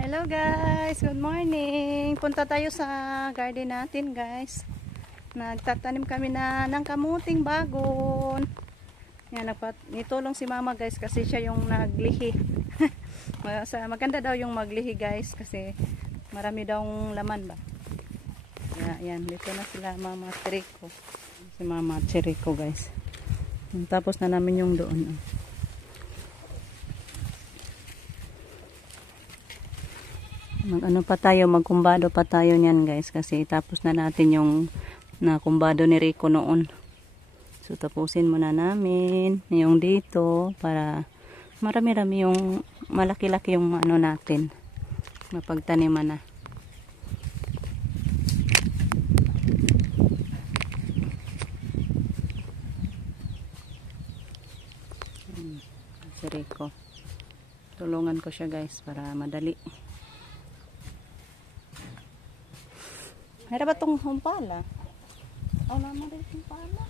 Hello guys, good morning. Punta tayo sa garden natin guys. Nagtatanim kami ng kamuting bagon. Yan, nitulong si mama guys kasi siya yung naglihi. Maganda daw yung maglihi guys kasi marami daw laman ba. Yan, dito na sila mama Chirico. Si mama Chirico guys. Tapos na namin yung doon. Ano pa tayo, magkumbado pa tayo niyan guys kasi tapos na natin yung nakumbado ni Rico noon. So tapusin muna namin yung dito para marami-rami yung malaki-laki yung ano natin mapagtaniman na. Si Rico, tulungan ko siya guys para madali. Mayroon ba itong humpala? Naman rin humpala.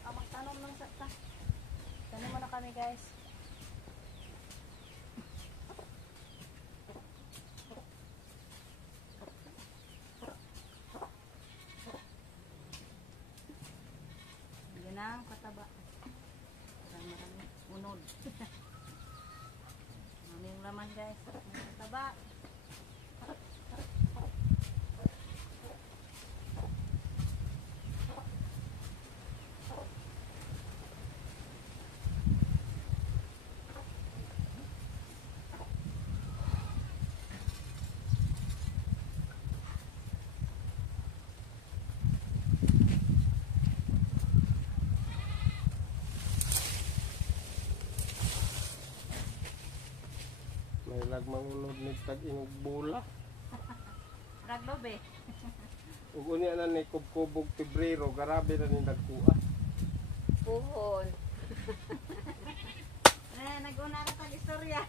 Magtanong lang sa ta. Tanong muna kami guys. Yan ang kataba. Marami unod. Marami yung laman guys. Kataba. May lagmang ni tag-inog bola. Raglobe. Ug unya na ni kubkubog Pebrero, garabe na ni nagkuha. Puhon. Nag-una na tag istorya.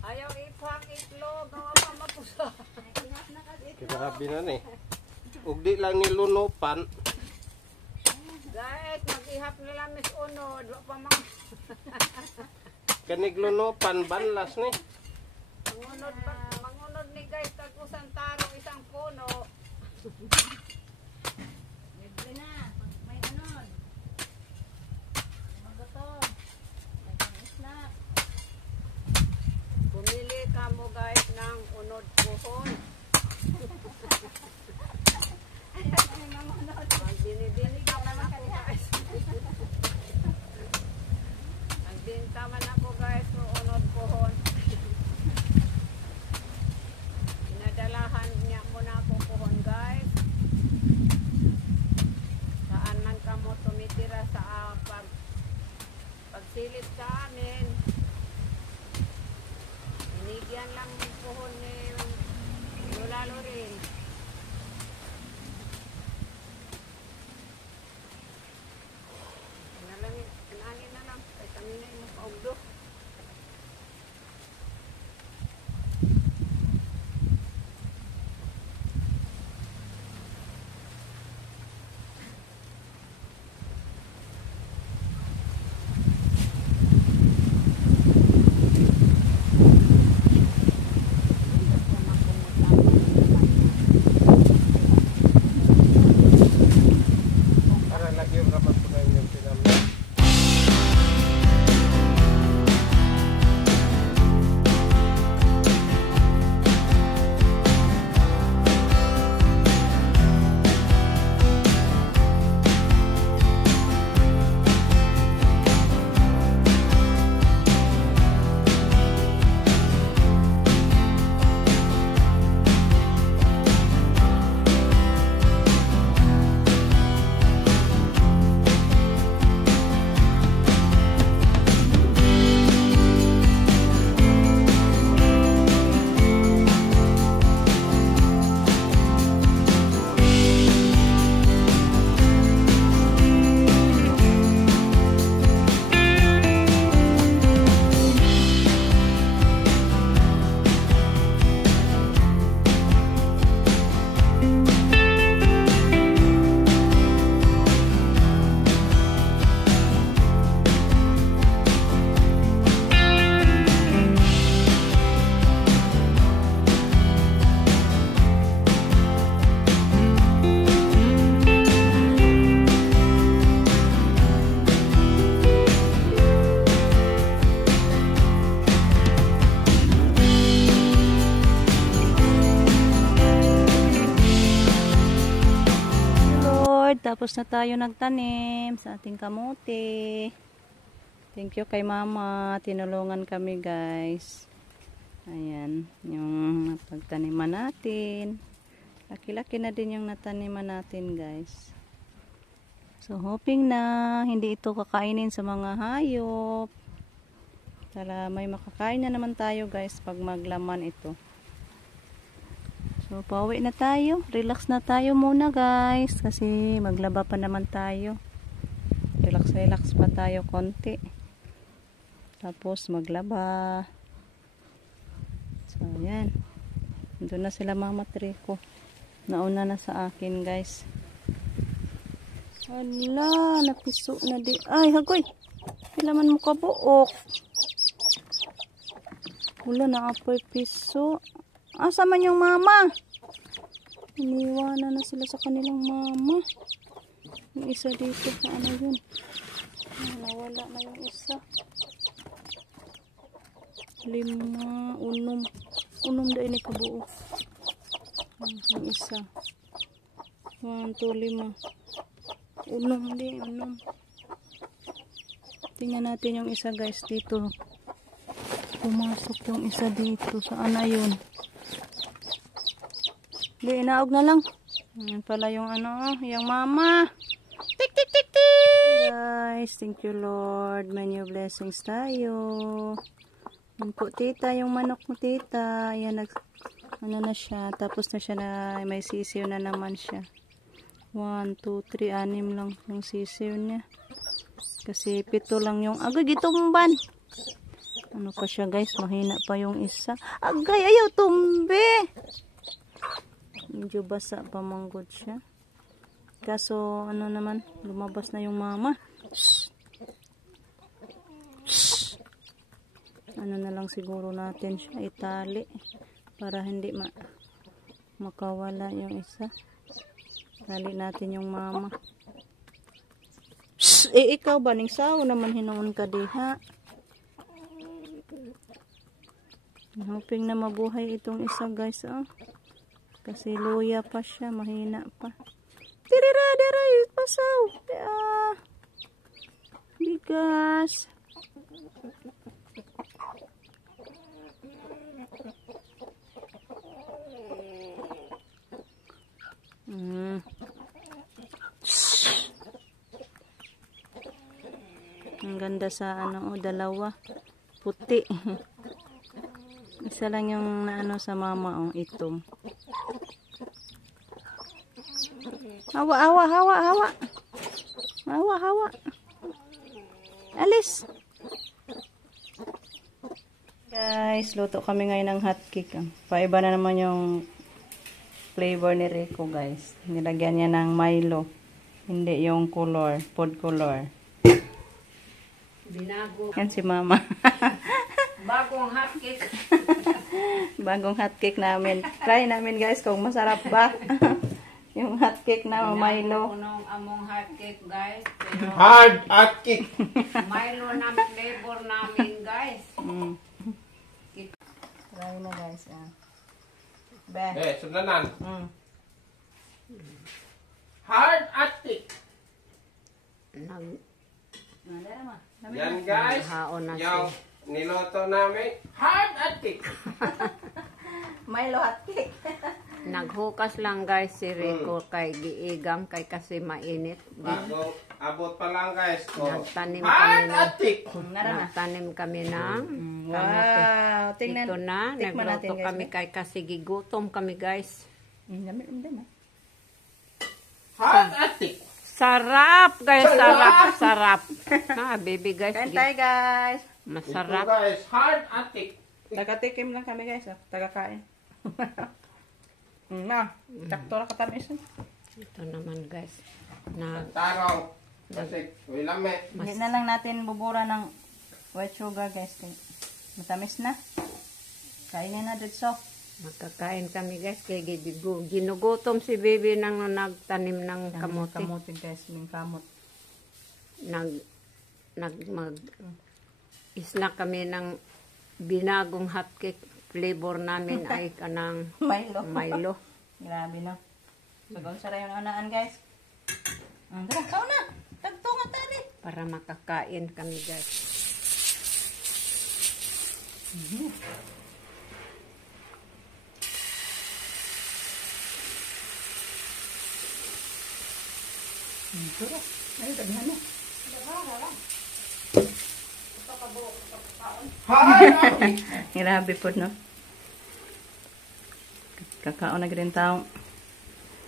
Ayaw ipang itlog, gawa pa mapusa. Garabe na ni. Ug di lang nilunupan. Guys, mag-ihap nila mis unod, wa pa mang Kanig lunupan banlas ni. mangunod ni guys tagusan tarong isang puno. Libre na. May anod. Magutom. May snack. Pumili ka mo guys ng unod puhon. Magbini-bini ka man ako guys. Magbinta man ako guys ng unod puhon. Inadalahan niya muna ako puhon guys. Saan man ka mo tumitira sa pagsilid sa amin. Inigyan lang puhon ni Lola Lorin. Analangin na lang. Ay kami na yung mapaugdo. tapos na tayo nagtanim sa ating kamote. Thank you kay mama, tinulungan kami guys. Ayan, yung pagtaniman natin. Laki-laki na din yung nataniman natin guys. So hoping na hindi ito kakainin sa mga hayop. Tala, may makakain na naman tayo guys pag maglaman ito. So pauwi na tayo. Relax na tayo muna guys. Kasi maglaba pa naman tayo. Relax pa tayo konti. Tapos maglaba. So ayan. Doon na sila Mama Trico. Nauna na sa akin guys. Hala, napiso na di. Ay, hagoy. Kailaman mo kabuok. Wala na apoy piso. Asa man yung mama? Iniwanan na sila sa kanilang mama. Yung isa dito sa ano yun. Nawala na yung isa. 5, 6. Unom dahil ni kabuo. Yung isa. 1, 2, 5. Unom. Tingnan natin yung isa guys dito. Pumasok yung isa dito. Saan na yun? Hindi, inaog na lang. Yan pala yung ano, yung mama. Tik, tik, tik, tik! Guys, thank you Lord. May new blessings tayo. Yan po tita, yung manok mo tita. Ayan, ano na siya. Tapos na siya na, may sisiw na naman siya. 1, 2, 3, 6 lang yung sisiw niya. Kasi 7 lang yung agay gitumban. Ano pa siya guys, mahina pa yung isa. Agay, ayaw tumbe. Medyo basa pa manggod siya. Kaso ano naman, lumabas na yung mama. Shh. Shh. Ano na lang siguro natin siya itali para hindi makawala yung isa. Tali natin yung mama. Shh, ikaw ba ning sao naman hinuon ka diha? Hoping na mabuhay itong isa guys, oh. Kasi luya pa siya, mahina pa. Tirira, diray, pasaw. Bigas. Ang ganda sa ano, dalawa. Puti. Isa lang yung naano sa mama, itom. Hawa. Alis. Guys, luto kami ngayon ng hotcake. Paiba na naman yung flavor ni Rico, guys. Nilagyan niya ng Milo. Hindi yung color, food color. Binago. Yan si mama. Bagong hotcake. Bagong hotcake namin. Try namin guys kung masarap ba. Yung hotcake na Milo. Unong among hotcake guys. Pero Hard at kick. Milo na flavor namin guys. Try na guys. Be. Sundanan. Hard at kick. Yan guys. Haon na Yung niloto namin. Hard at kick. Milo hotcake. Naghukas lang guys si Rico kay giigang kay kasi mainit. Bago abot pa lang guys. Nagtanim Hard kami at kick. Nagtanim kami ng kamote. Wow. Tingnan. Ito na, Tikman natin, nagluto guys, kami kay kasi gigutom kami guys. Hard at kick. Sarap guys, sarap. Ha, baby guys. Kain tayo guys. Ito Masarap. guys. Hard at kick. Tagatikim lang kami guys. Tagakain. Na, takto ra katamis. Ito naman guys. Na Tarong. Kasi wilame. Hindi na lang natin bubura ng white sugar guys. Matamis na. Kainin na dito. makakain kami guys kay ginugutom si baby nang nagtanim ng kamote. Kamote guys, ng kamot. Mag snack kami ng binagong hotcake. Flavor namin ay kanang Milo. Milo. Grabe no. So, kung sarap yung unaan guys. Tara, kao na. Tagto nga tali. Para makakain kami guys. Tara. Ay, daghan na. Grabe po, no? Kakaon na rin tao.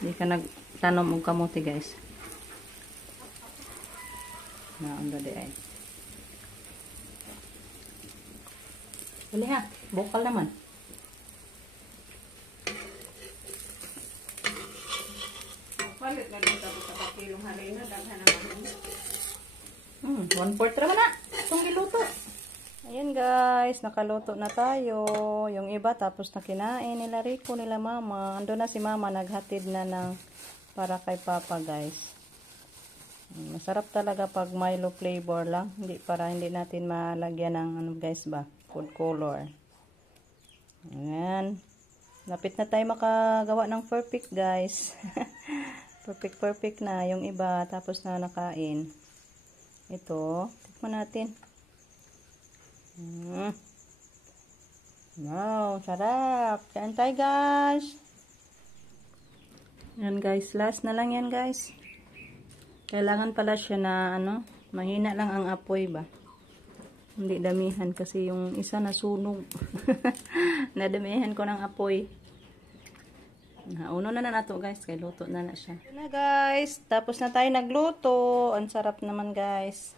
Hindi ka nagtanom og kamote, guys. Naon ba di ay. Uli ha, bukal naman. Palit na dito sa kilong harina, daghan naman. 1/4 naman na. Itong giluto. Ayan guys, nakaluto na tayo. Yung iba tapos na kinain nila Rico, nila mama. Ando na si mama, naghatid na ng para kay papa guys. Masarap talaga pag Milo flavor lang. Para hindi natin malagyan ng ano guys ba, food color. Ayan. Lapit na tayo makagawa ng perfect guys. Perfect na yung iba tapos na nakain. Ito, tikman natin. Wow, sarap. Kain tayo guys. Yan guys, last na lang yan guys. Kailangan pala siya na ano, mahina lang ang apoy ba. Hindi damihan kasi yung isa nasunog. Nadamihan ko ng apoy. Uno na nato guys, kay luto na siya. Ito na guys, tapos na tayo nagluto. Ang sarap naman guys.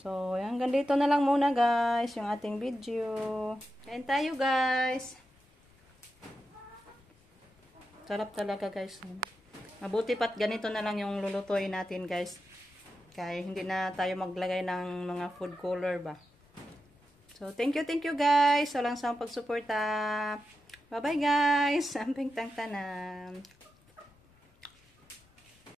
So, hanggang dito na lang muna guys, yung ating video. Kain tayo guys. Sarap talaga guys. Mabuti pat ganito na lang yung lulutuin natin guys. Kaya hindi na tayo maglagay ng mga food color ba. So, thank you guys. Walang sawang pagsuporta. Bye-bye guys. Amping tang tanan.